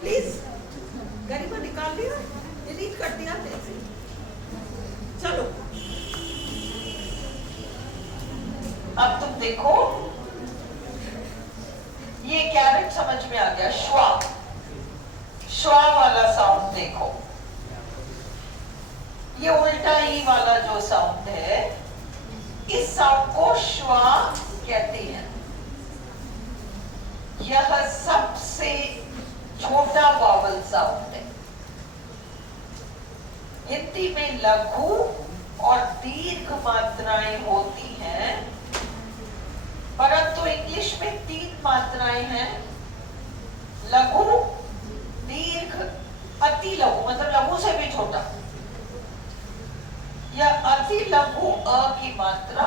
Please गरिमा निकाल लिया, delete कर दिया जैसे। चलो अब तुम देखो, ये कैरेट समझ में आ गया। श्वा, श्वा वाला साउंड देखो, ये उल्टा ई वाला जो साउंड है, इस साउंड को श्वा कहते हैं। यह सबसे छोटा वावल साउंड है। हिंदी में लघु और दीर्घ मात्राएं होती हैं, परंतु इंग्लिश में 3 मात्राएं हैं, लघु, दीर्घ, अति लघु, मतलब लघु से भी छोटा। यह अति लघु अ की मात्रा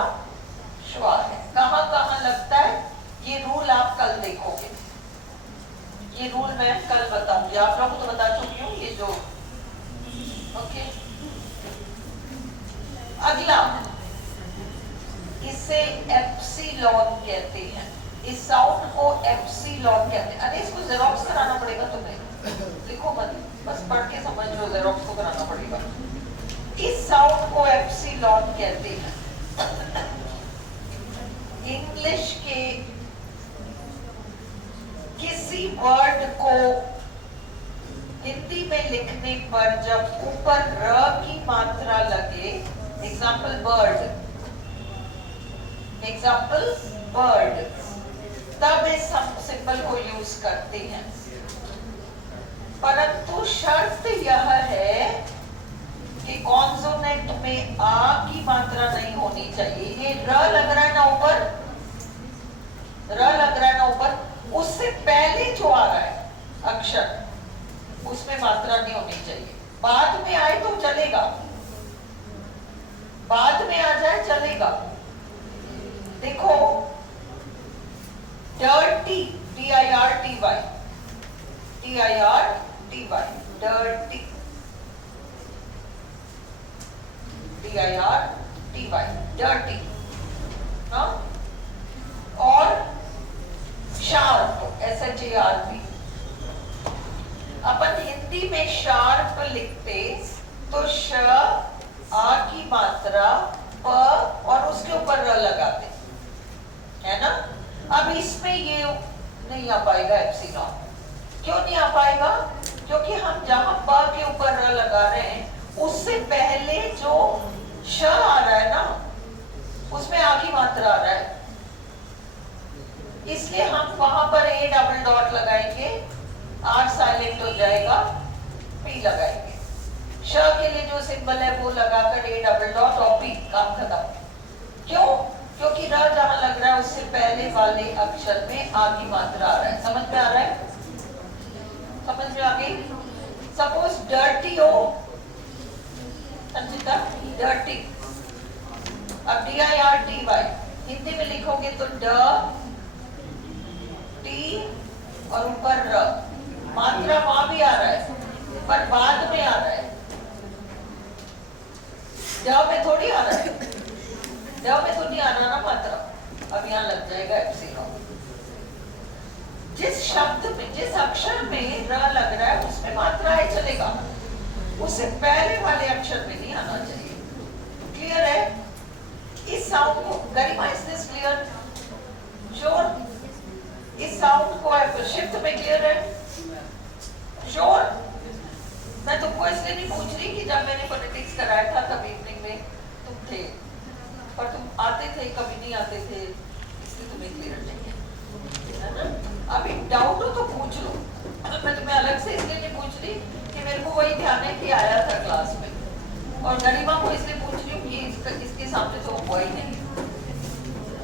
श्वा है। कहां कहां लगता है ये रूल आप कल देखोगे। ये रूल मैं कल बताऊंगी, आप लोगों को तो बता चुकी हूँ ये जो। ओके, अगला, इसे एप्सिलॉन कहते हैं। इस साउंड को एप्सिलॉन कहते हैं। अरे इसको जेरोक्स कराना पड़ेगा तुम्हें, लिखो मत, बस पढ़ के समझ लो, जेरोक्स को कराना पड़ेगा। इस साउंड को एप्सिलॉन कहते हैं। इंग्लिश के किसी वर्ड को हिंदी में लिखने पर जब ऊपर र की मात्रा लगे, एग्जाम्पल बर्ड, एग्जाम्पल बर्ड, तब इस सिंबल को यूज करते हैं। परंतु शर्त यह है कि कॉन्सोनेंट में आ की मात्रा नहीं होनी चाहिए। ये र लग रहा है ना ऊपर, र लग रहा है ना ऊपर, उससे पहले जो आ रहा है अक्षर, उसमें मात्रा नहीं होनी चाहिए। बाद में आए तो चलेगा, बाद में आ जाए चलेगा। देखो, dirty, DIRTY, DIRTY, dirty, DIRTY, dirty, हाँ। और शार्प, SHARP। अपन हिंदी में शार्प लिखते तो श, आ की मात्रा प और उसके ऊपर र लगाते, है ना। अब इसमें ये नहीं आ पाएगा एप्सिलॉन। क्यों नहीं आ पाएगा? क्योंकि हम जहां प के ऊपर र लगा रहे हैं, उससे पहले जो श आ रहा है ना, उसमें आ की मात्रा आ रहा है, इसलिए हम वहां पर ए डबल डॉट लगाएंगे, आर साइलेंट हो जाएगा, पी लगाएंगे। श के लिए जो सिंबल है वो लगाकर ए डबल डॉट और पी, काम खत्म। क्यों? क्योंकि र जहां लग रहा है उससे पहले वाले अक्षर में आ की मात्रा आ रहा है। समझ में आ रहा है? समझ में आ गई? सपोज डर्टी हो, संचिता, डर्टी। अब DIRTY हिंदी में लिखोगे तो ड, टी और ऊपर र, मात्रा वहां भी आ रहा है पर बाद में आ रहा है, ड में थोड़ी आ रहा है, ड में तो नहीं आ रहा ना मात्रा। अब यहाँ लग जाएगा एप्सिलॉन। जिस शब्द में, जिस अक्षर में र लग रहा है उसमें मात्रा है, चलेगा, उससे पहले वाले अक्षर में नहीं आना चाहिए। क्लियर है? इस साउंड को, गरिमा, इज दिस क्लियर? श्योर? इस साउंड को शिफ्ट में क्लियर है? श्योर? मैं तुमको इसलिए नहीं पूछ रही कि जब मैंने फोनेटिक्स कराया था तब इवनिंग में तुम थे, पर तुम आते थे, कभी नहीं आते थे, इसलिए तुम्हें क्लियर नहीं है ना। अभी डाउट हो तो पूछ लो, मैं तुम्हें अलग से इसलिए नहीं पूछ रही कि मेरे को वही ध्यान है कि आया था क्लास में, और गरिमा को इसलिए पूछ रही हूँ कि इसके सामने तो हुआ ही नहीं।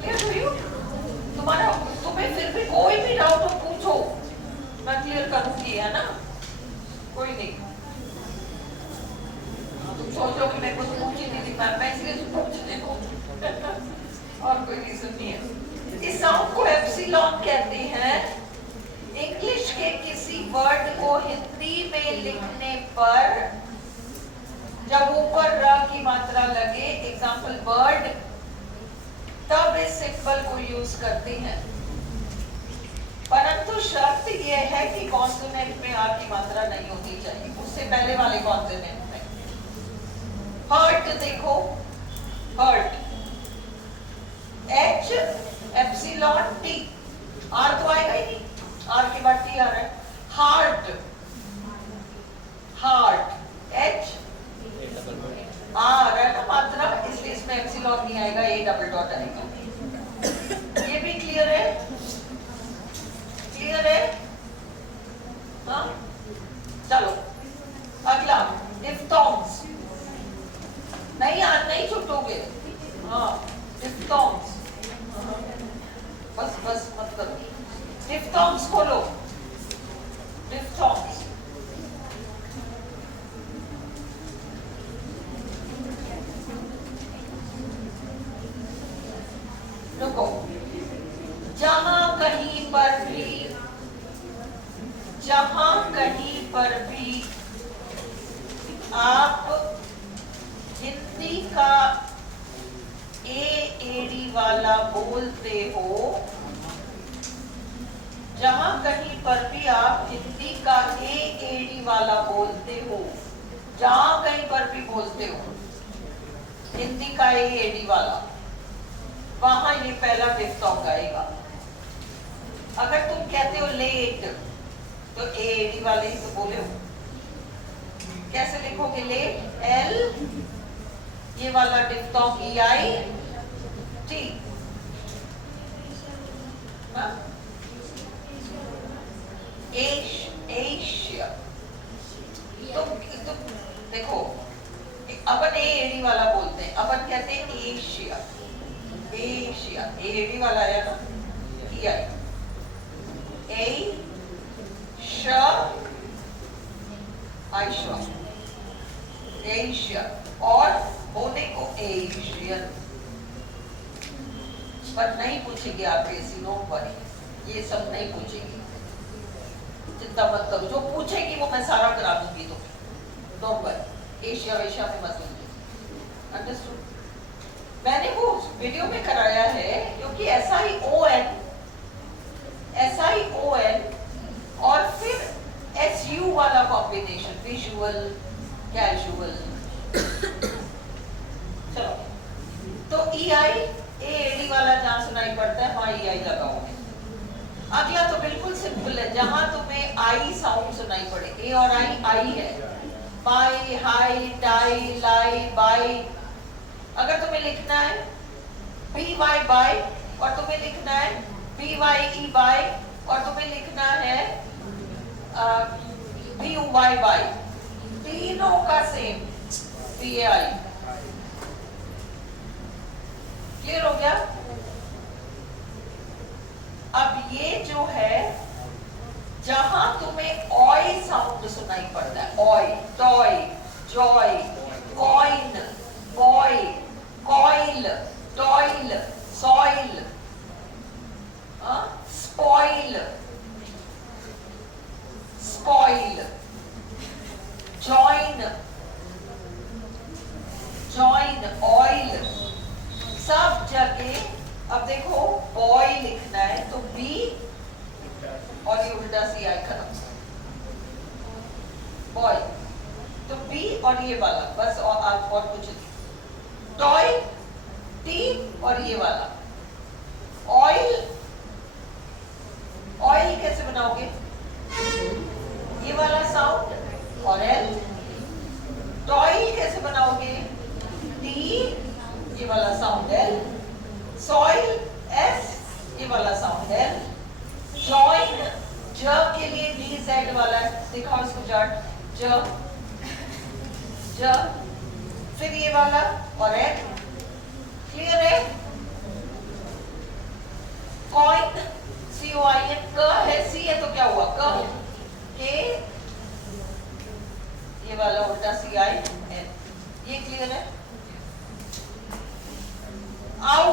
क्लियर हो यू? तुम्हारा, तुम्हें फिर भी कोई भी डाउट हो पूछो, मैं क्लियर करूंगी, है ना। कोई नहीं, तुम सोच लो कि मैं कुछ पूछ ही नहीं थी, मैं इसलिए पूछने को और कोई रीजन नहीं है। इस साउंड को एप्सिलॉन कहते हैं। इंग्लिश के किसी वर्ड को हिंदी में लिखने पर जब ऊपर र की मात्रा लगे, एग्जाम्पल बर्ड, तब इस सिंबल को यूज करते हैं। परंतु शर्त यह है कि कॉन्सोनेंट में आ की वाली मात्रा नहीं होनी चाहिए। उससे पहले वाले कॉन्सोनेंट में हर्ट देखो, hurt H epsilon T, R तो आएगा ही नहीं, R के बाद T आ रहा है। हार्ट, हार्ट H आ रहा है ना मात्रा, इसलिए इसमें एप्सिलॉन नहीं आएगा, A डबल डॉट आएगा। ये भी क्लियर है? क्लियर है? हाँ चलो अगला डिफ्थॉन्ग्स। नहीं आज नहीं छुटोगे। हाँ डिफ्थॉन्ग्स, बस बस मत करो। डिफ्थॉन्ग्स खोलो, डिफ्थॉन्ग्स रुको। जहां कहीं पर भी, जहां कहीं पर भी आप हिंदी का एडी वाला बोलते हो, जहां कहीं पर भी आप हिंदी का एडी वाला बोलते हो, जहां कहीं पर भी बोलते हो हिंदी का एडी वाला, वहां ये पहला डिफ्थॉन्ग आएगा। अगर तुम कहते हो लेट तो एडी वाले ही तो बोले हो। कैसे लिखोगे लेट? एल, ये वाला डिफ्थॉन्ग EIT, एशिया। तुम देखो, अपन एडी वाला बोलते हैं, अपन कहते हैं एशिया, एशिया एडी वाला आया ना, EI एशिया, और होने को एशियन। पर नहीं पूछेंगे आप ऐसी, नो वरी, ये सब नहीं पूछेंगे, चिंता मत करो। जो पूछेगी वो मैं सारा करा दूंगी, तो डोंट वरी, एशिया वेशिया में मत लीजिए। अंडरस्टूड? मैंने वो वीडियो में कराया है क्योंकि SION और फिर SU वाला कॉम्बिनेशन, विजुअल कैजुअल। चलो तो EI वाला जहां सुनाई पड़ता है वहां EI लगाओगे। अगला तो बिल्कुल सिंपल है, जहां तुम्हें I साउंड सुनाई पड़े, A और I है, by, high, tie, lie, by. अगर तुम्हें लिखना है BY बाई, और तुम्हें लिखना है BYE बाई, और तुम्हें लिखना है BUY बाई, तीनों का सेम PAI। क्लियर हो गया? अब ये जो है, जहां तुम्हें ऑय साउंड सुनाई पड़ता है, oy, toy, joy, coin, boy, coil, toil, soil, spoil, spoil, join, join, oil, सब जगह। अब देखो बॉय लिखना है तो B और ये उल्टा CI खत्म, बॉय तो B और ये वाला बस, और कुछ नहीं। टॉय T और ये वाला। ऑयल, ऑयल कैसे बनाओगे? ये वाला साउंड और L। टॉयल कैसे बनाओगे? T, ये वाला साउंड L। सॉइल S, ये वाला साउंड L। जॉइन, ज के लिए DZ वाला है, दिखाओ इसको जट, ज, ज, फिर ये वाला और N। क्लियर है? कॉइन, COIN, क है, C है तो क्या हुआ? क, के, ये वाला उल्टा CIN। ये क्लियर है? आउ,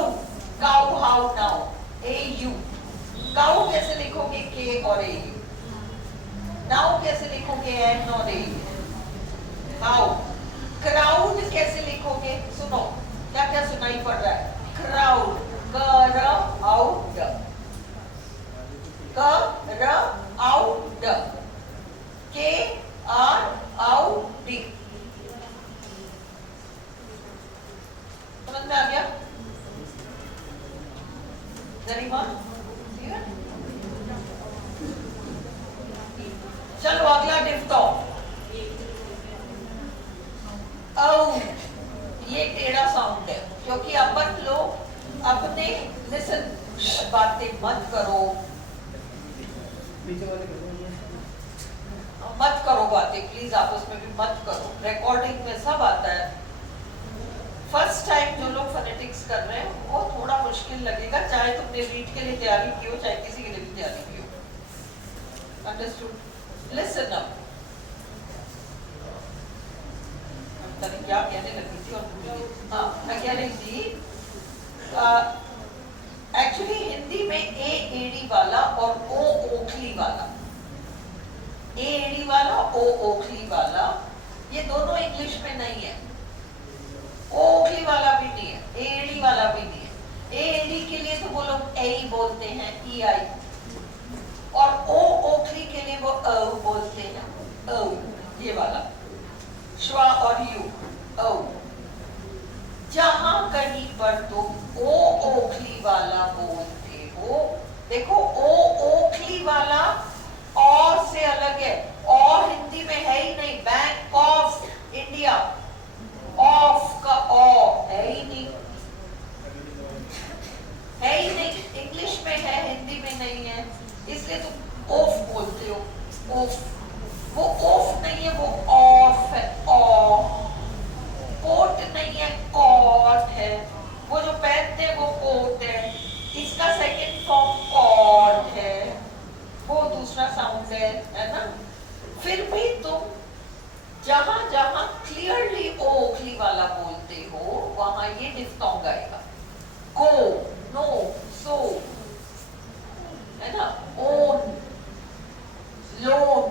cow, how, now, AU। Cow कैसे लिखोगे? K और AU। नाउ कैसे लिखोगे? N और AU। हाउ। क्राउड कैसे लिखोगे? सुनो क्या क्या सुनाई पड़ रहा है? क्राउड, आउट, आउट, चलो अगला डिफ्थोंग, औ, ये टेढ़ा साउंड है क्योंकि अपन लोग अपने लिसन, बातें मत करो, मत करो बातें प्लीज, आपस में भी मत करो, रिकॉर्डिंग में सब आता है। फर्स्ट टाइम जो लोग फोनेटिक्स कर रहे हैं वो थोड़ा मुश्किल लगेगा, चाहे तुमने रीड के लिए तैयारी की हो, चाहे किसी के लिए भी तैयारी की हो। अंडरस्टूड? Listen up. पता नहीं क्या कहने लगी थी और भूल गई। हाँ, मैं कह रही थी एक्चुअली हिंदी में ए एड़ी वाला और ओ ओखली वाला, ए एड़ी वाला ओ ओखली वाला, ये दोनों इंग्लिश में नहीं है। ओ ओखली वाला भी नहीं है, ए एड़ी वाला भी नहीं है। ए एड़ी के लिए तो वो लोग ए बोलते हैं, ई आई, और ओ ओखली के लिए वो अ बोलते हैं, ओ, ये वाला श्वा और यू, ओ। जहां कहीं पर तुम ओ ओखली वाला बोलते हो, देखो ओ ओखली वाला और से अलग है, और हिंदी में है ही नहीं। बैंक ऑफ इंडिया, ऑफ का ऑ है ही नहीं, है ही नहीं, इंग्लिश में है हिंदी में नहीं है, इसलिए तुम ऑफ बोलते हो, ऑफ। वो ऑफ नहीं है, वो ऑफ है, ऑफ। कोट नहीं है, कॉट है, वो जो पहनते हैं वो कोट है, इसका सेकंड फॉर्म कॉट है, वो दूसरा साउंड है ना। फिर भी तुम जहां जहां क्लियरली ओ ओखली वाला बोलते हो वहां ये डिफ्थोंग आएगा। को, नो, सो, है ना, ओन, लोन,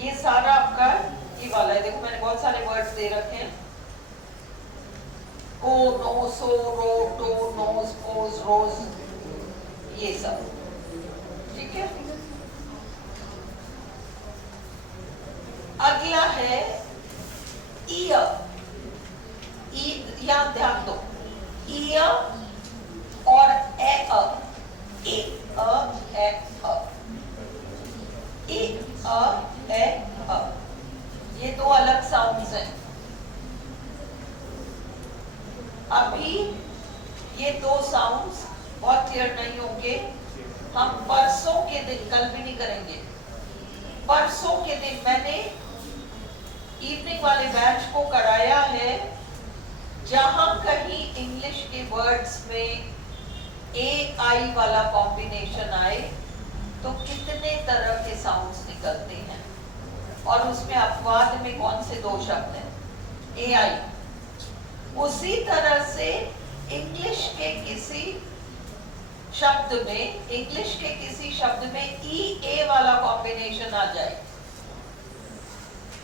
ये सारा आपका ये वाला है। देखो मैंने बहुत सारे वर्ड्स दे रखे हैं, को, no, so, row, toe, nose, pose, rose, ये सब, ठीक है। अगला है ईयर, यहां ध्यान दो, ईयर और ए अ, ए अ, ए अ, ए अ, ए अ, ये दो अलग साउंड्स हैं। अभी ये दो साउंड्स बहुत क्लियर नहीं होंगे, हम परसों के दिन, कल भी नहीं करेंगे, परसों के दिन मैंने इवनिंग वाले बैच को कराया है, जहां कहीं इंग्लिश के वर्ड्स में ए आई वाला कॉम्बिनेशन आए तो कितने तरह के साउंड्स निकलते हैं, और उसमें अपवाद में कौन से दो शब्द हैं, ए आई। उसी तरह से इंग्लिश के किसी शब्द में, इंग्लिश के किसी शब्द में ई ए वाला कॉम्बिनेशन आ जाए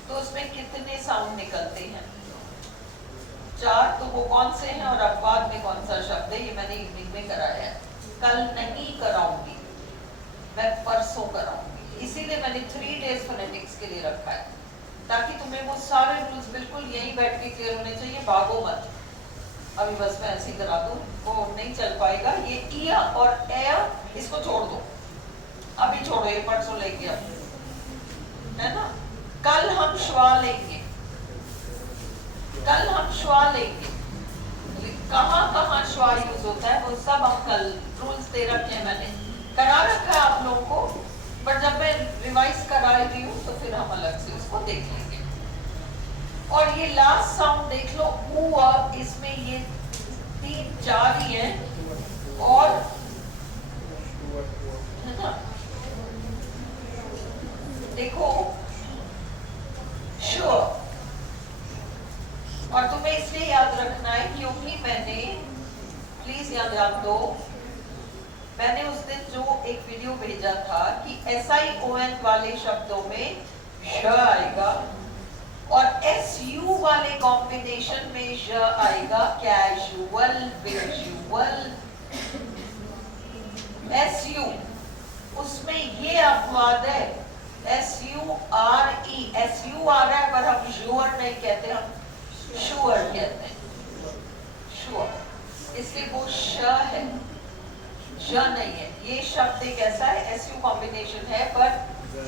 तो उसमें कितने साउंड निकलते हैं, 4। तो वो कौन से हैं और अपवाद में कौन सा शब्द है, ये मैंने इवनिंग में कराया है, कल नहीं कराऊंगी, मैं परसों कराऊंगी। इसीलिए मैंने 3 डेज फोनेटिक्स के लिए रखा है, ताकि तुम्हें वो सारे रूल्स बिल्कुल यहीं बैठ के क्लियर होने चाहिए, भागो मत। अभी बस मैं ऐसे ही करा दूं, वो नहीं चल पाएगा। ये इया और एयर इसको छोड़ दो, अभी छोड़ो, ये परसों लेंगे अब, है ना। कल हम श्वा लेंगे, कल हम श्वा लेंगे, कहां कहां श्वा यूज होता है वो सब हम कल रूल्स दे रखे हैं, मैंने करा रखा है आप लोगों को, पर जब मैं रिवाइज करा रही हूँ तो फिर हम अलग से उसको देख लेंगे। और ये लास्ट साउंड देख लो, हुआ, इसमें ये 3-4 ही हैं, और है ना, देखो श्योर, और तुम्हें इसलिए याद रखना है क्योंकि मैंने, प्लीज याद रख दो, मैंने उस दिन जो एक वीडियो भेजा था कि SION वाले शब्दों में श आएगा और SU वाले कॉम्बिनेशन में श आएगा, कैजुअल, विजुअल, SU, उसमें ये अपवाद है, SURE, SU आ रहा है पर हम श्योर नहीं कहते, हम श्योर कहते हैं, श्योर, इसलिए वो श है, ज नहीं है। ये शब्द एक ऐसा है, SU कॉम्बिनेशन है पर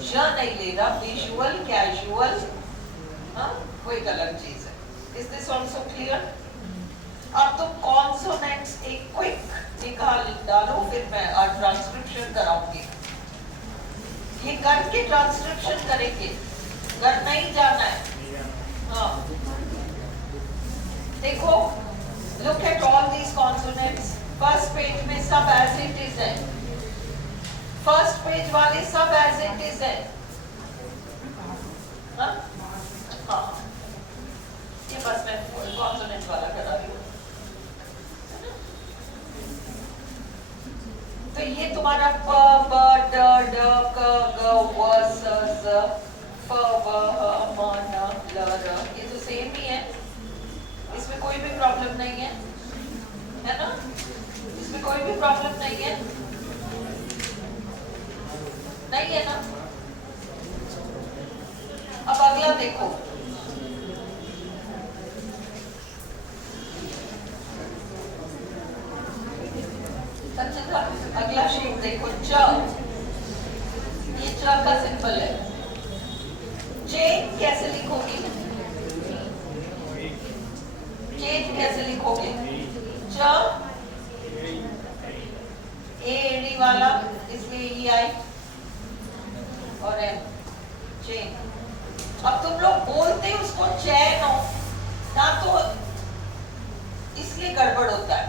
ज नहीं ले रहा, विजुअल कैजुअल, हाँ वो एक अलग चीज है। Is this also clear? अब तुम कॉन्सोनेंट्स एक क्विक निकाल डालो, फिर मैं ट्रांसक्रिप्शन कराऊंगी। ये करके ट्रांसक्रिप्शन करेंगे, घर नहीं जाना है। हाँ देखो, look at all these consonants. First page में सब as it is है, फर्स्ट पेज वाले सब as it is है। हाँ हाँ, ये बस मैं consonant वाला करा रही हूँ। तो ये तुम्हारा प ब ड ड क ग व स ज फ व ह म न ल र, ये तो सेम ही है, इसमें कोई भी प्रॉब्लम नहीं है ना? इसमें कोई भी प्रॉब्लम नहीं है, नहीं है ना? अब अगला देखो, अच्छा अगला शेप देखो, च, ये च का सिंबल है। चेन कैसे लिखोगी? चेन कैसे लिखोगे? च एडी वाला, इसलिए ई आई और एम, चेन। अब तुम लोग बोलते उसको चैन हो ना, तो इसलिए गड़बड़ होता है।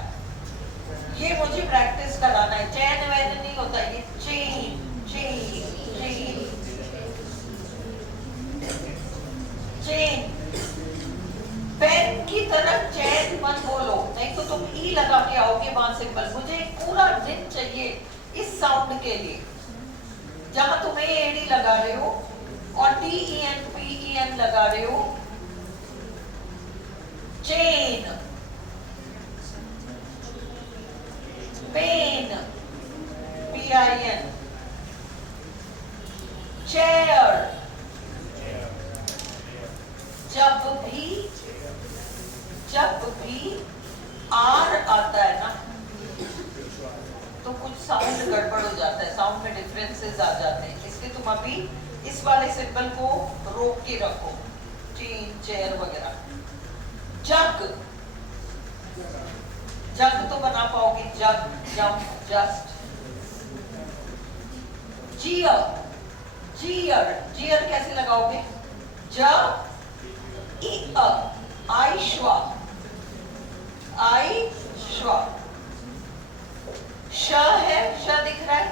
ये मुझे प्रैक्टिस कराना है, चैन वैन नहीं होता, ये chain chain chain chain. Pen की तरह चैन मत बोलो, नहीं तो तुम ई लगा के आओगे वहां सिंबल। मुझे एक पूरा दिन चाहिए इस साउंड के लिए, जहां तुम एडी लगा रहे हो और T E N P E N लगा रहे हो। Chain, pen P I N, chair. जब भी आर आता है ना, तो कुछ साउंड गड़बड़ हो जाता है, साउंड में डिफरेंसेस आ जाते हैं। इसलिए तुम अभी इस वाले सिंबल को रोक के रखो, चेन चेयर वगैरह। जग, जग तो बना पाओगे, जग जंप जस्ट। जियर, जियर, जियर कैसे लगाओगे? ज ई अ, आई श्वा, आई श्वा। श है, श दिख रहा है,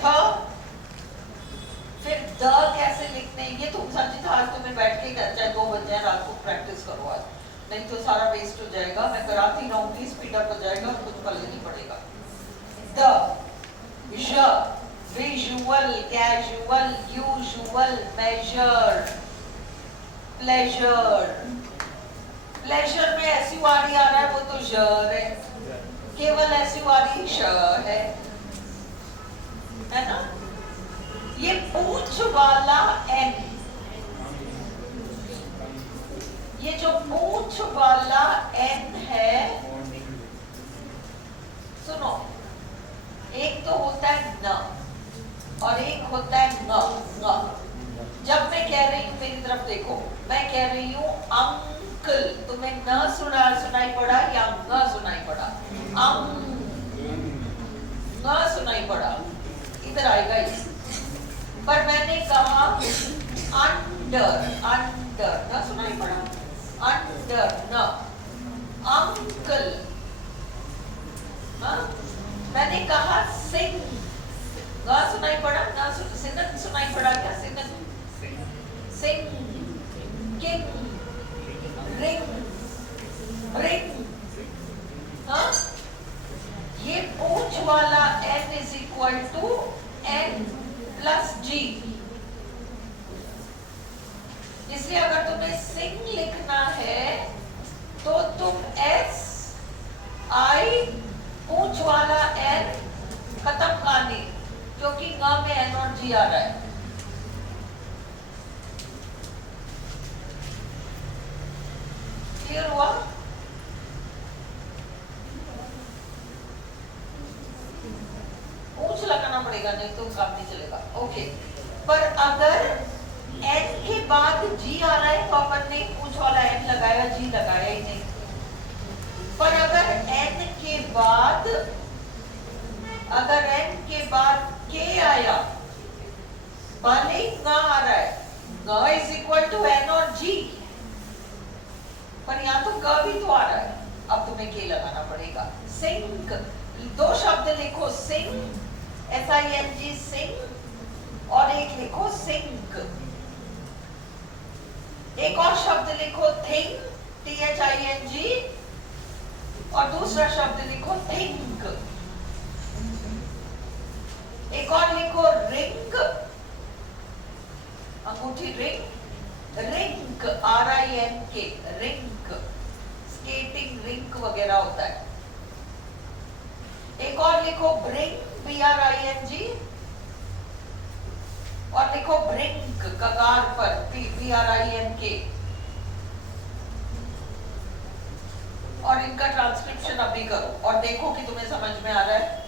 थ, फिर द कैसे लिखते हैं? ये तुम संचित आज तुम्हें बैठ के कर, चाहे 2 बज जाए रात को प्रैक्टिस करो आज, नहीं तो सारा वेस्ट हो जाएगा। मैं कराती रहूंगी, स्पीड अप हो जाएगा, कुछ पल्ले नहीं पड़ेगा। द, ज, visual casual usual measure pleasure. Pleasure में एसयूआरई आ रहा है, वो तो जर है, केवल एसयूआरई श है ना? ये पूंछ वाला एन, ये जो पूंछ वाला एन है, सुनो, एक तो होता है न और एक होता है न। जब मैं कह रही हूं, मेरी तरफ देखो, मैं कह रही हूं अंकल, तुम्हें न सुनाई पड़ा या न सुनाई पड़ा? न सुनाई पड़ा, इधर आएगा इस। पर मैंने कहा अंडर, अंडर, न सुनाई पड़ा, अंडर न। अंकल, मैंने कहा सिंग, न सुनाई पड़ा, न सिंगन सुनाई पड़ा क्या? सिंगन, सिंग, किंग, रिंग, रिंग। हाँ, ये पूंछ वाला n is equal to n plus g। इसलिए अगर तुम्हें सिंग लिखना है तो तुम s i पूंछ वाला n खत्म करनी, क्योंकि न में n और g आ रहा है। क्लियर हुआ? पूंछ लगाना पड़ेगा, नहीं तो काम नहीं चलेगा। ओके, पर अगर एन के बाद जी आ रहा है तो अपन ने पूछ वाला एन लगाया, जी लगाया ही नहीं। पर अगर एन के बाद के आया, भले ही ग आ रहा है, ग इज इक्वल टू एन और जी, पर यहां तो ग भी तो आ रहा है, अब तुम्हें के लगाना पड़ेगा। सिंक, दो शब्द लिखो, सिंग SING सिंग, और एक लिखो सिंक। एक और शब्द लिखो थिंग THING, और दूसरा शब्द लिखो थिंक। एक और लिखो रिंग, अंगूठी ring, rink RINK, rink, skating rink वगैरह होता है। एक और लिखो ब्रिंग BRING, और लिखो ब्रिंक कगार पर BRINK, और इनका ट्रांसक्रिप्शन अभी करो और देखो कि तुम्हें समझ में आ रहा है।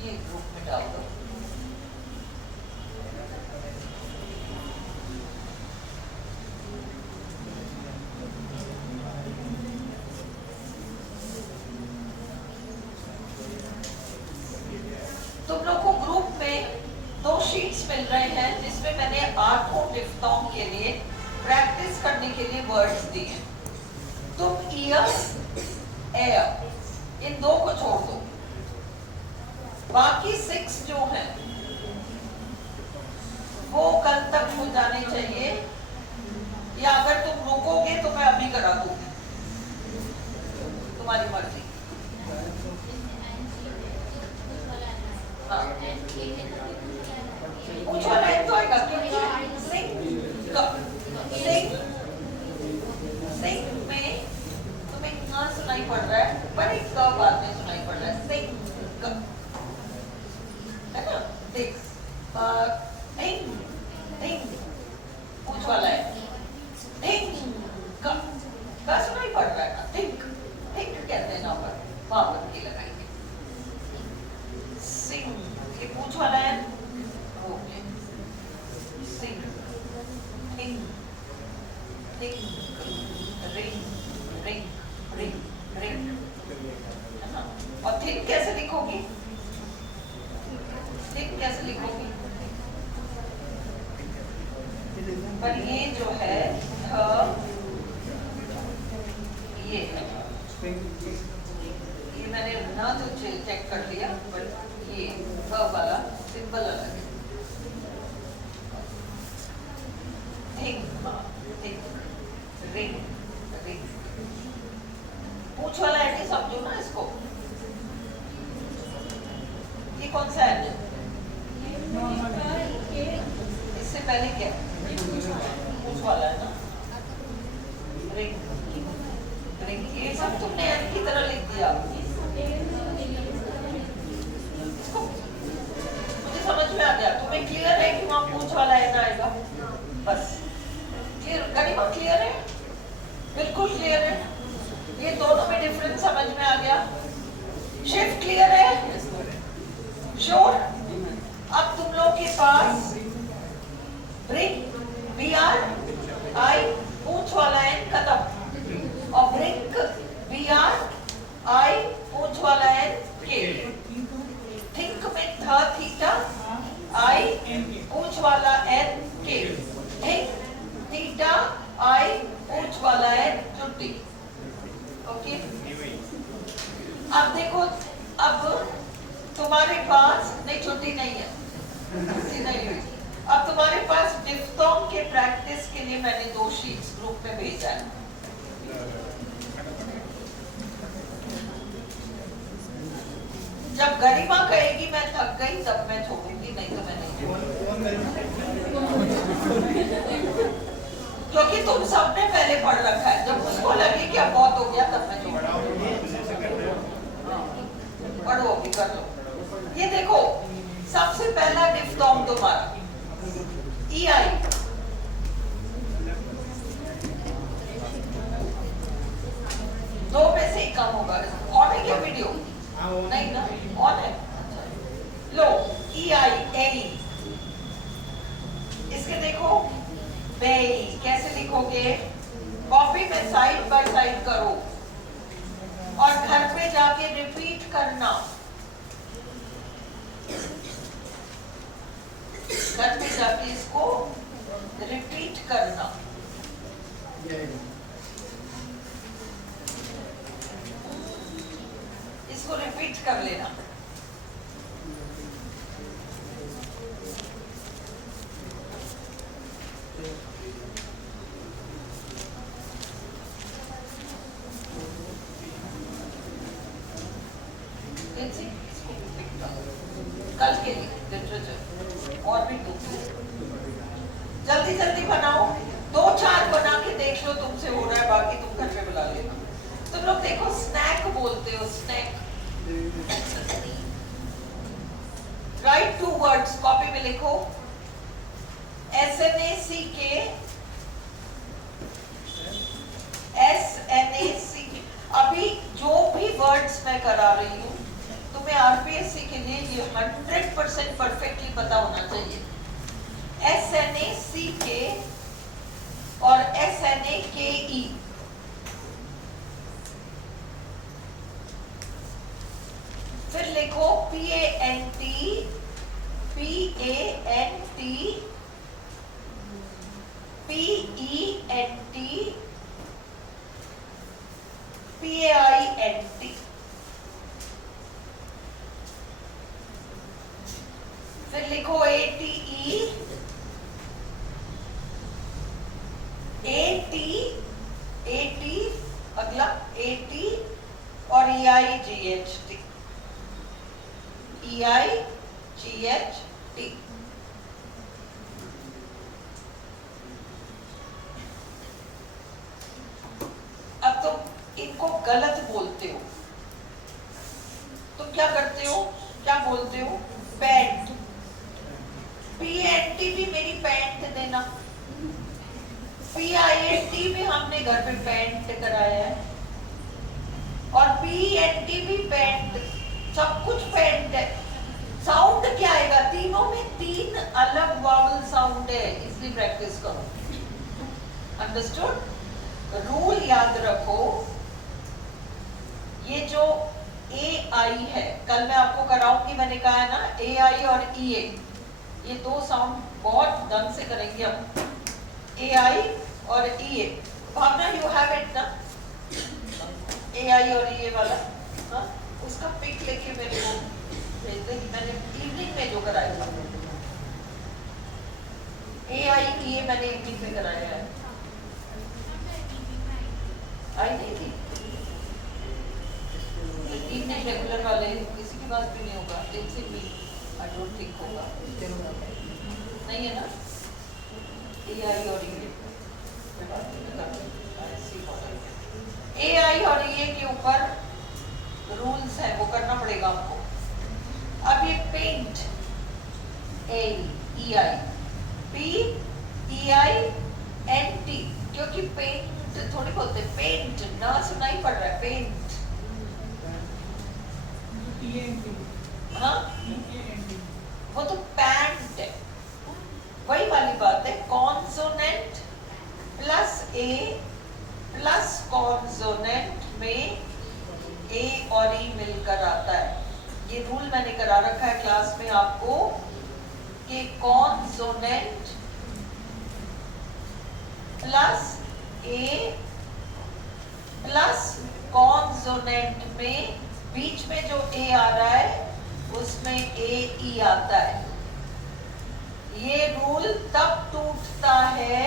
ये ग्रुप में डाल दो। तुम लोग को ग्रुप में 2 शीट्स मिल रहे हैं जिसमें मैंने 8 डिफ्थोंग के लिए प्रैक्टिस करने के लिए वर्ड्स दिए। तुम ईयर एयर इन 2 को छोड़ दो, बाकी 6 जो हैं वो कल तक हो जाने चाहिए, या अगर तुम रुकोगे तो मैं अभी करा दूंगी, तुम्हारी मर्जी। हाँ, पूछ वाला है तो आएगा, क्योंकि सिंग में तुम्हें ना सुनाई पड़ रहा है, पर एक बाद में सुनाई पड़ रहा है, सिंग है ना। देख, थिंग पूछ वाला है, थिंक का सुनाई पड़ रहा है ना, थिंक कहते हैं ना, पर वहां पर के लगाएंगे। सिंग ये पूछ वाला है, ओके, सिंग, थिंक, रिंग, है ना। और थिंक कैसे लिखोगी? कैसे लिखोगी? पर ये जो है ये है, ये मैंने ना तो चेक कर लिया, पर ये वाला सिंबल अलग है। थिंक, रिंग, पूछ वाला है, समझो ना इसको। ये कौन सा है? इससे पहले क्या पूछ वाला है ना, रिंग, ये सब तुमने एन की तरह लिख दिया। इसको मुझे समझ में आ गया, तुम्हें क्लियर है कि वहां पूछ वाला एन आएगा? बस क्लियर, गरिमा क्लियर है, बिल्कुल क्लियर है, ये दोनों में डिफरेंस समझ में आ गया। शिफ्ट क्लियर है, श्योर। अब तुम लोग के पास ब्रिंग BRI पूछ वाला एन खत्म, और ब्रिंक BRI पूछ वाला एन के। थिंक में था थीटा, I पूछ वाला एन के, थिंक थीटा I पूछ वाला एन छुट्टी। ओके, अब देखो, अब तुम्हारे पास नहीं, छुट्टी नहीं है, नहीं हुई। अब तुम्हारे पास डिफ्थोंग के प्रैक्टिस के लिए मैंने 2 शीट्स ग्रुप में भेजा है। जब गरिमा कहेगी मैं थक गई तब मैं छोड़ूंगी, नहीं तो मैं नहीं छोड़ूंगी। क्योंकि तुम सबने पहले पढ़ रखा है, जब उसको लगे कि अब बहुत हो गया तब मैं छोड़ पढ़ो भी कर लो। ये देखो सबसे पहला डिफ्थोंग तुम्हारा ई आई, दो में से ही कम होगा। ऑन है क्या वीडियो? नहीं ना, ऑन है। लो ई आई ए, इसके देखो बेई, कैसे लिखोगे? कॉपी में साइड बाय साइड करो और घर पे जाके रिपीट करना। घर पे जाके इसको रिपीट करना। इसको रिपीट कर लेना। कल के लिए लिटरेचर और भी दो, जल्दी जल्दी बनाओ, दो चार बना के देख लो तुमसे हो रहा है, बाकी तुम घर पे बुला लेना। तुम लोग देखो स्नैक बोलते हो, snack. Write two words, copy में लिखो SNACK, SNACK। अभी जो भी वर्ड्स मैं करा रही हूँ तुम्हें आरपीएससी के लिए ये 100% परफेक्टली पता होना चाहिए। SNACK और SNAKE। फिर लिखो PANT, PANT, PENT, PAINT। फिर लिखो ATE, AT, अगला AT और EIGHT, EIGHT। अब तुम इनको गलत बोलते हो, तुम क्या करते हो, क्या बोलते हो? पैंट। PNT भी मेरी पैंट देना, PINT भी हमने घर पे पैंट कराया है, और PENT भी पैंट, सब कुछ पैंट है। साउंड क्या आएगा? तीनों में तीन अलग वावल साउंड है, इसलिए प्रैक्टिस करो। अंडरस्टूड? रूल याद रखो, ये जो AI है, कल मैं आपको कराऊंगी, मैंने कहा है ना AI और EA, ये दो साउंड बहुत ढंग से करेंगे हम। AI और EA, Bhavna you have it ना, AI और EA वाला, हाँ? उसका पिक लेके मेरे को भेज दे, मैंने इवनिंग में जो कराया था। AI EA मैंने इवनिंग में कराया है। आई नहीं थी इवनिंग रेगुलर वाले, किसी के पास भी नहीं होगा, इनसे भी आई डोंट थिंक होगा, नहीं है ना? AI और EA, AI और EA के ऊपर रूल्स है, वो करना पड़ेगा आपको। अब ये पेंट, AEI, PEINT, क्योंकि पेंट थोड़ी बोलते, पेंट ना सुनाई पड़ रहा है, पेंट। हाँ, वो तो पैंट है, वही वाली बात है। Consonant plus A plus consonant में A और E मिलकर आता है। ये रूल मैंने करा रखा है क्लास में आपको कि consonant plus A plus consonant में बीच में जो A आ रहा है उसमें AE आता है। ये रूल तब टूटता है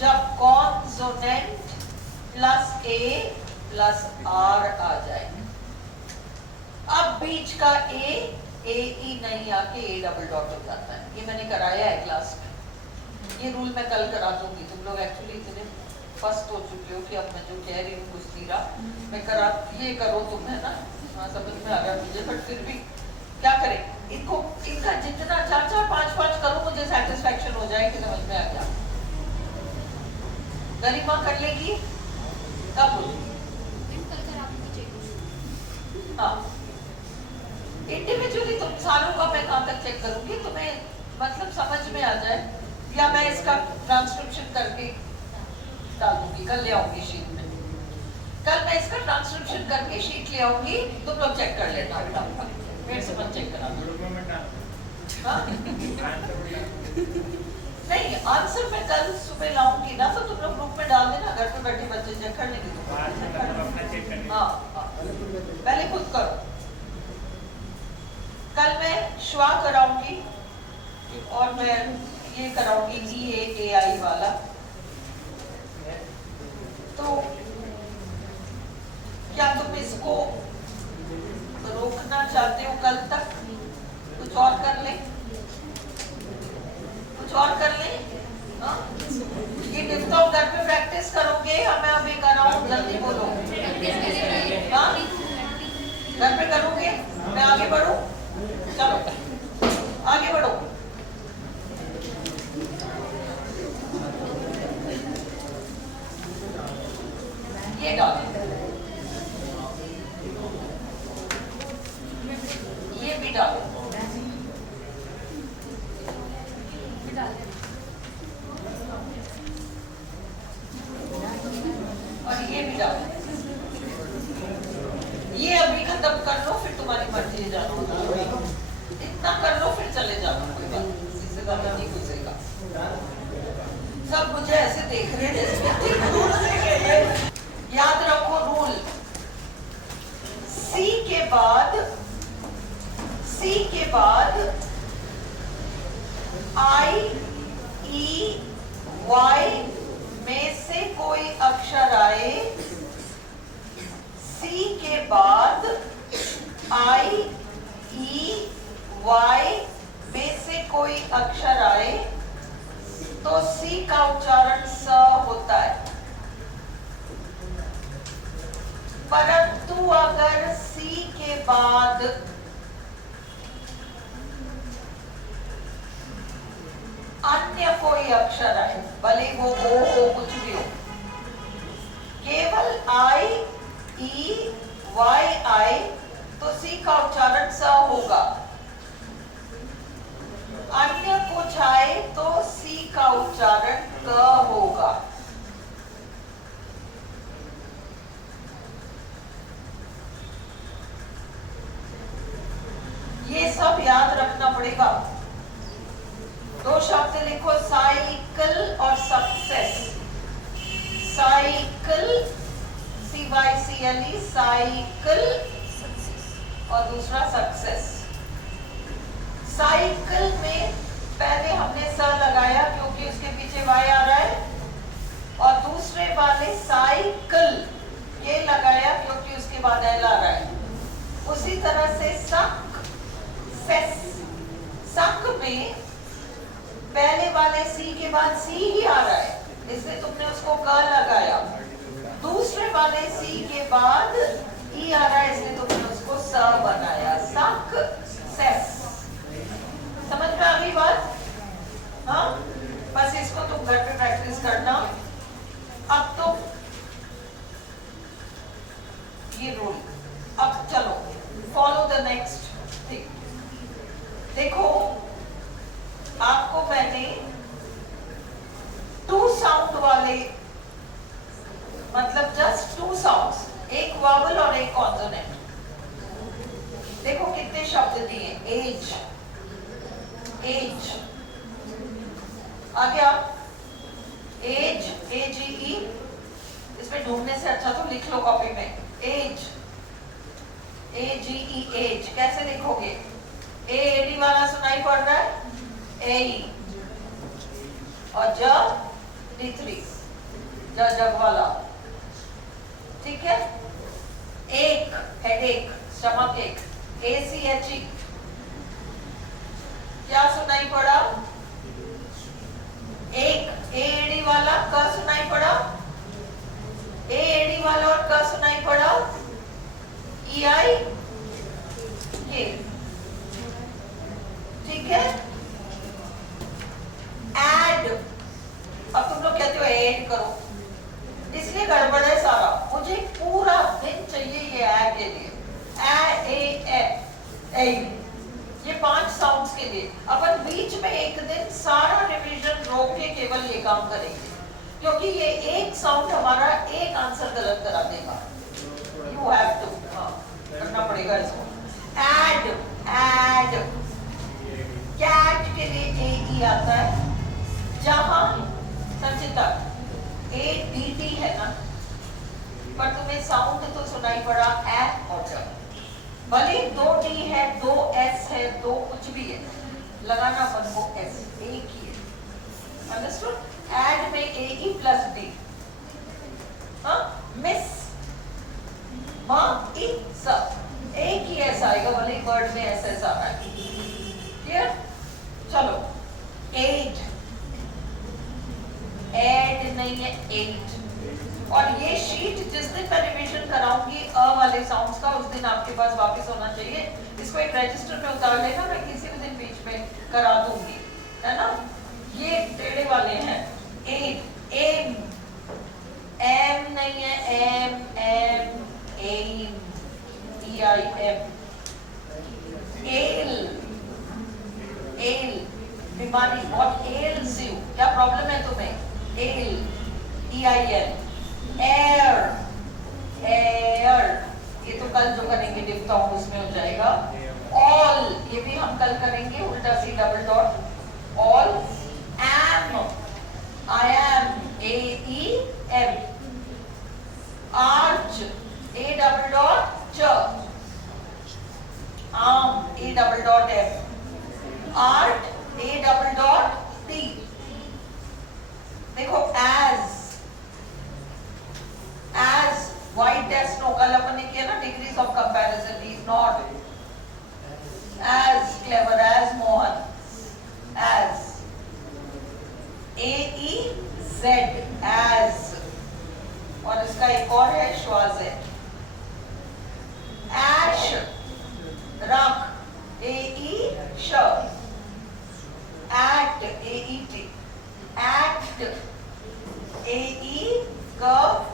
जब consonant plus A plus R आ जाए। अब बीच का AE नहीं आके A डबल डॉट हो जाता है। ये मैंने कराया है क्लास में। ये रूल मैं कल करा दूंगी। तुम लोग एक्चुअली इतने फर्स्ट हो चुके हो कि अब मैं जो कह रही हूँ कुछ तीरा मैं करा, ये करो तुम, है ना। हाँ समझ में आ गया मुझे, बट फिर भी क्या करें इनको, इनका जितना 4-4 5-5 करो मुझे सेटिस्फेक्शन हो जाए कि समझ में आ गया। गरिमा कर लेगी कब? हाँ इंडिविजुअली तुम सारों का मैं कहाँ तक चेक करूंगी, तुम्हें मतलब समझ में आ जाए, या मैं इसका ट्रांसक्रिप्शन करके डाल दूंगी, कल ले आऊंगी शीट में। कल मैं इसका ट्रांसक्रिप्शन करके शीट ले आऊंगी, तुम लोग चेक कर लेना, मेरे से मत चेक करा। नहीं आंसर मैं कल सुबह लाऊंगी ना, तो तुम लोग ग्रुप में डाल देना, घर पे बैठे बच्चे चेक कर लेंगे। हाँ पहले खुद करो। कल मैं श्वा कराऊंगी और मैं ये कराऊंगी EAAI वाला। तो क्या तुम इसको रोकना चाहते हो कल तक? कुछ और कर ले, कुछ और कर ले। ये डिस्को घर पे प्रैक्टिस करोगे या मैं अभी कराऊं? जल्दी बोलो। हाँ घर पे करोगे? मैं आगे बढ़ूं? चलो आगे बढ़ो। ये डालो, ये भी डालो, और ये भी डालो। ये अभी खत्म कर लो, फिर तुम्हारी मर्जी है जाना होगा, इतना कर लो फिर चले जाना, कोई बात इससे ज्यादा नहीं घुसेगा। सब मुझे ऐसे देख रहे हैं जैसे याद रखो रूल, सी के बाद आई ई वाई में से कोई अक्षर आए, सी के बाद आई ई वाई में से कोई अक्षर आए तो सी का उच्चारण स होता है। परंतु अगर सी के बाद अन्य कोई अक्षर आए, भले वो ओ हो कुछ भी हो, केवल आई ई वाई आए तो सी का उच्चारण स होगा। अन्य कुछ आए तो सी का उच्चारण क होगा। ये सब याद रखना पड़ेगा। दो शब्द लिखो, साइकिल और सक्सेस। साइकिल CYCLE, साइकिल, और दूसरा सक्सेस। साइकिल में पहले हमने स लगाया क्योंकि उसके पीछे Y आ रहा है, और दूसरे वाले साइकिल ये लगाया क्योंकि उसके बाद L आ रहा है। उसी तरह से सक में पहले वाले सी के बाद सी ही आ रहा है, इसलिए तुमने उसको क लगाया। दूसरे वाले सी के बाद ई आ रहा है, इसलिए तुमने उसको स बनाया, सक्सेस। समझ में आ गई बात? हाँ बस इसको तुम घर पे प्रैक्टिस करना। अब तो ये रूल, अब चलो फॉलो द नेक्स्ट थिंग। देखो आपको मैंने 2 साउंड वाले, मतलब जस्ट 2 साउंड्स, एक वावल और एक कॉन्सोनेंट। देखो कितने शब्द दिए, एज, एज आ गया, एज, AGE, इसमें ढूंढने से अच्छा तो लिख लो कॉपी में, एज, AGE, एज। कैसे लिखोगे? AAD वाला सुनाई पड़ रहा है, AE, और D3, जग वाला, ठीक है। एक, हेडेक, स्टमक एक, ACHE, क्या सुनाई पड़ा? एक एडी वाला क सुनाई पड़ा, एडी वाला और क सुनाई पड़ा, ई आई ये, ठीक है। ऐड, अब तुम लोग कहते हो ऐड करो, इसलिए गड़बड़ है सारा। मुझे पूरा दिन चाहिए ये ऐ के लिए, ए, ये 5 साउंड्स के लिए। अपन बीच में एक दिन सारा रिवीजन रोक के केवल ये काम करेंगे, क्योंकि ये एक साउंड हमारा एक आंसर गलत करा देगा। यू हैव टू करना पड़ेगा इसको। ऐड, ऐड, कैट के लिए ए ई आता है, जहां संचिता ए डी टी है ना, पर तुम्हें साउंड तो सुनाई पड़ा ए और ज, भले 2 डी है, 2 एस है, 2 कुछ भी है, लगाना अपन को एस, एक ही है। अंडरस्टूड। ऐड में ए ई प्लस डी, मिस मा ई सब एक ही ऐसा आएगा, भले वर्ड में ऐसा ऐसा आ रहा है। क्लियर? चलो, एट, एड नहीं है, एट। और ये शीट जिस दिन मैं रिवीजन कराऊंगी अ वाले साउंड्स का, उस दिन आपके पास वापस होना चाहिए। इसको एक रजिस्टर पे उतार लेना, मैं किसी भी दिन बीच में करा दूंगी, है ना। ये टेढ़े वाले हैं। एट, एम, एम नहीं है, M, M, M, E I M. L, L, बीमारी, व्हाट एल्स यू, क्या प्रॉब्लम है तुम्हें? L, E I L. Air, air, ये तो कल जो करेंगे डिप्थोंग उसमें हो जाएगा। ऑल, ये भी हम कल करेंगे, उल्टा C double dot. All, M, I M, A E M. Arch, A double dot च। Arm, A double dot F. Art, A double dot T. देखो, as, as white test no, कल अपन ने किया ना degrees of comparison, is not as clever as Mohan, as, A E Z, as. और इसका एक और है श्वाजेड। ऐश, रख, ए ई श। एक्ट, ए ई टी, एक्ट, ए ई क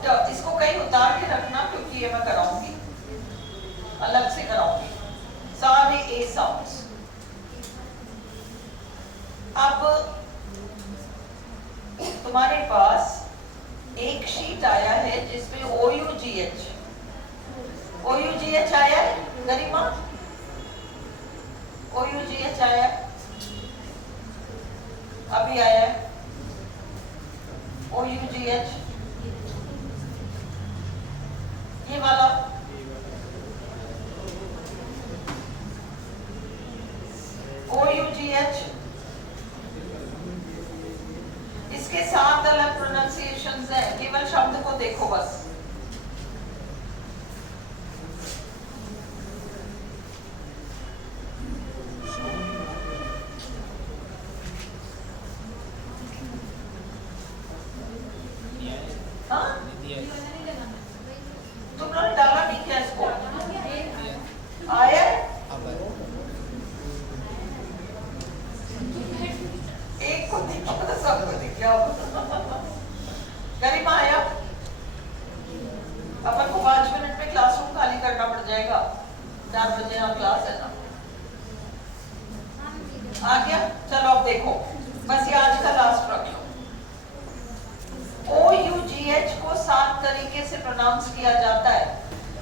ट। इसको कहीं उतार के रखना, क्योंकि ये मैं कराऊंगी, अलग से कराऊंगी सारे ए साउंड्स। अब तुम्हारे पास एक शीट आया है जिसमें OUGH, OUGH आया है गरिमा, OUGH आया है, अभी आया है OUGH, ये वाला OUGH। इसके 7 अलग प्रोनाउंसिएशंस हैं, केवल शब्द को देखो बस। हाँ? तुम लोगों ने डाला नहीं क्या इसको? आया? एक को दिखा तो सबको दिख गया। गरिमा आया? अपन को 5 मिनट में क्लासरूम खाली करना पड़ जाएगा, 4 बजे यहाँ क्लास है ना। आ गया? चलो अब देखो, बस ये आज का लास्ट रख लो। OUGH को 7 तरीके से प्रोनाउंस किया जाता है।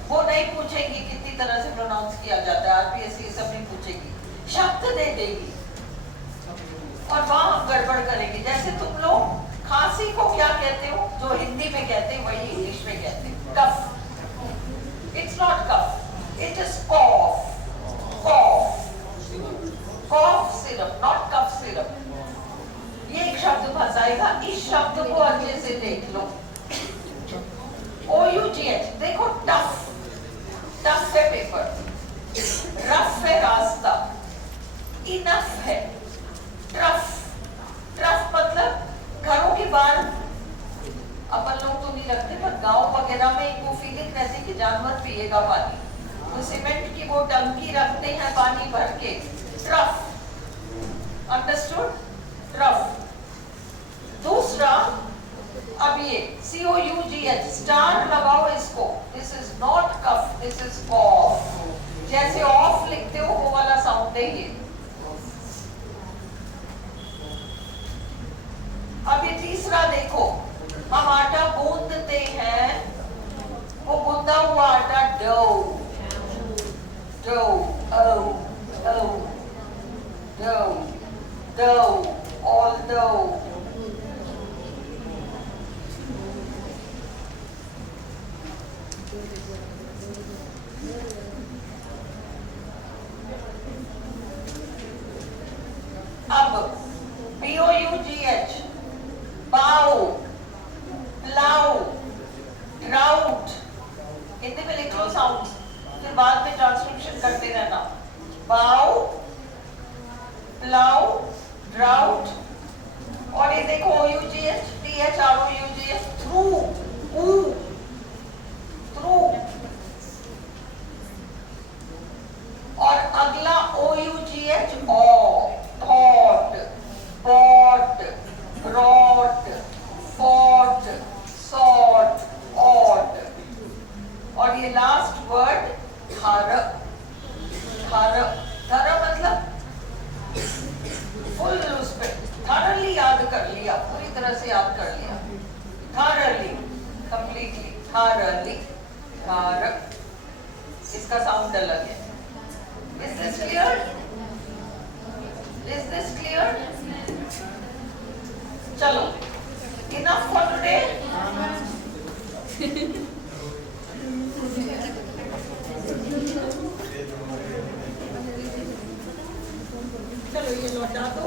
वो नहीं पूछेगी कितनी तरह से प्रोनाउंस किया जाता है, आरपीएससी सब नहीं पूछेगी, शब्द दे देगी और वहां हम गड़बड़ करेंगे। जैसे तुम लोग खांसी को क्या कहते हो, जो हिंदी में कहते हैं वही इंग्लिश में कहते हैं, cough. It's not cough, it is cough, cough, cough syrup, not cough syrup. ये एक शब्द फंसाएगा, इस शब्द को अच्छे से देख लो। OUGH, देखो टफ, टफ है पेपर, रफ है रास्ता, इनफ है, ट्रफ, ट्रफ मतलब घरों के बाहर अपन लोग तो नहीं रखते, पर गांव वगैरह में एक वो फीलिंग रहती कि जानवर पिएगा पानी, तो सीमेंट की वो टंकी रखते हैं पानी भर के, ट्रफ, अंडरस्टूड, ट्रफ। दूसरा, अब ये COUGH स्टार लगाओ इसको, this is not cough, this is cough, जैसे ऑफ लिखते हो वो वाला साउंड है ये। अब ये तीसरा देखो, हम आटा गूंदते हैं, वो गूंदा हुआ आटा डो, डो, ओ, ओ, डो, डो, ऑल डो। अब BOUGH, बाउ, प्लाउ, ड्राउट, हिंदी में लिख लो साउंड, फिर बाद में ट्रांसक्रिप्शन करते रहना। बाउ, प्लाउ, ड्राउट, और ये देखो OUGH, THROUGH, थ्रू, थ्रू, और अगला OUGH, thought, pot, brought, fought, sought, ought, और ये लास्ट वर्ड धर, धर, धर मतलब फुल उस पे थॉरली याद कर लिया, पूरी तरह से याद कर लिया, थॉरली, कंप्लीटली, थॉरली, धर, इसका साउंड अलग है। Is this clear? Is this clear? चलो, enough for today. चलो ये लौटा दो।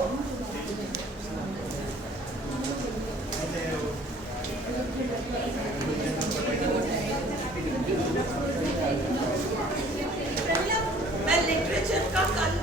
मैं लिटरेचर का कल